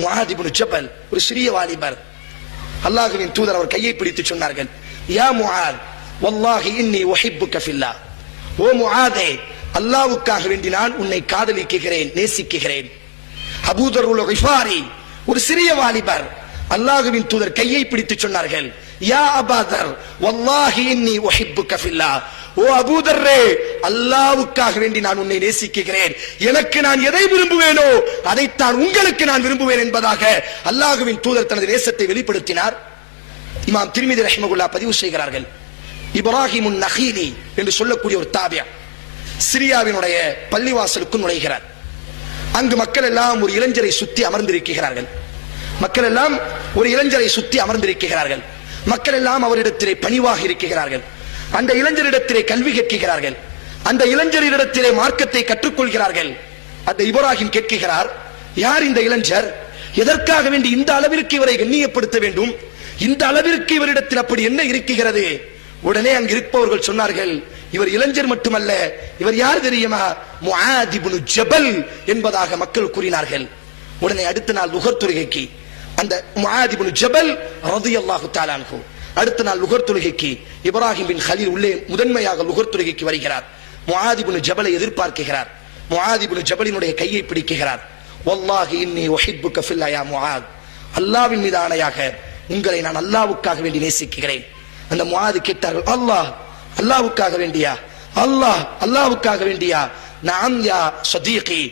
முஆத் இப்னு ஜபல் ஒரு சிறிய வாலிபர். அல்லாஹ்வின் தூதர் அவர் கையை பிடித்து சொன்னார்கள், யா முஆத் வல்லாஹி இன்னி உஹிப்புக ஃபில்லாஹ். ஓ முஆதே, அல்லாஹ்வுக்காக வேண்டி நான் உன்னை காதலிக்கிறேன், நேசிக்கிறேன். அபூ தர்ருல் கிஃபாரி ஒரு சிறிய வாலிபர். அல்லாஹ்வின் தூதர் கையை பிடித்து சொன்னார்கள், யா அபா தர் வல்லாஹி இன்னி உஹிப்புக ஃபில்லாஹ். ஓ அபூ தர்ரே, அல்லாஹ்வுக்காக வேண்டி நான் உன்னை நேசிக்கிறேன். எனக்கு நான் எதை விரும்புவேனோ அதைத்தான் உங்களுக்கு நான் விரும்புவேன் என்பதாக அல்லாஹ்வின் தூதர் தனது நேசத்தை வெளிப்படுத்தினார். இமாம் திர்மிதி ரஹ்மத்துல்லாஹ் பதிவு செய்கிறார்கள், இப்ராஹிமுன் நஹீலி என்று சொல்லக்கூடிய ஒரு தாபியா சிரியாவினுடைய பள்ளிவாசலுக்கு நுழைகிறார். அங்கு மக்கள் எல்லாம் ஒரு இளைஞரை சுத்தி அமர்ந்திருக்கிறார்கள். மக்கள் எல்லாம் ஒரு இளைஞரை சுத்தி அமர்ந்திருக்கிறார்கள். மக்கள் எல்லாம் அவரிடத்திலே பணிவாக இருக்கிறார்கள். அந்த இளைஞரிடத்திலே கல்வி கேட்கிறார்கள். அந்த இளைஞரிடத்திலே மார்க்கத்தை கற்றுக்கொள்கிறார்கள். அந்த இப்ராஹிம் கேட்கிறார், யார் இந்த இளைஞர்? எதற்காக வேண்டி இந்த அளவிற்கு இவரை கண்ணியப்படுத்த வேண்டும்? இந்த அளவிற்கு இவரிடத்தில் அப்படி என்ன இருக்கிறது? உடனே அங்கு இருப்பவர்கள் சொன்னார்கள், இவர் இளைஞர் மட்டுமல்ல, இவர் யார் தெரியுமா? முஆத் இப்னு ஜபல் என்பதாக மக்கள் கூறினார்கள். உடனே அடுத்த நாள் லுஹர் தொழுகைக்கு அந்த முஆத் இப்னு ஜபல் ரலியல்லாஹு தஆலா அன்ஹு அடுத்த நாள் லுஹர் தொழுகைக்கு இப்ராஹிம் பின் கலீல் உள்ளே முதன்மையாக லுஹர் தொழுகைக்கு வருகிறார். முஆத் இப்னு ஜபலை எதிர்பார்க்கிறார். முஆத் இப்னு ஜபலினுடைய கையை பிடிக்கிறார். வல்லாஹி இன்னி உஹிப்புக ஃபில்லாஹ் யா முஆத், அல்லாஹ்வின் மீது ஆணையாக உங்களை நான் அல்லாஹ்வுக்காக வேண்டி நேசிக்கிறேன். அந்த முஆத் கேட்டார்கள், அல்லாஹ், அல்லாஹ்வுக்காக வேண்டியா? அல்லாஹ், அல்லாஹ்வுக்காக வேண்டியா? நஅம் யா ஸதீகி,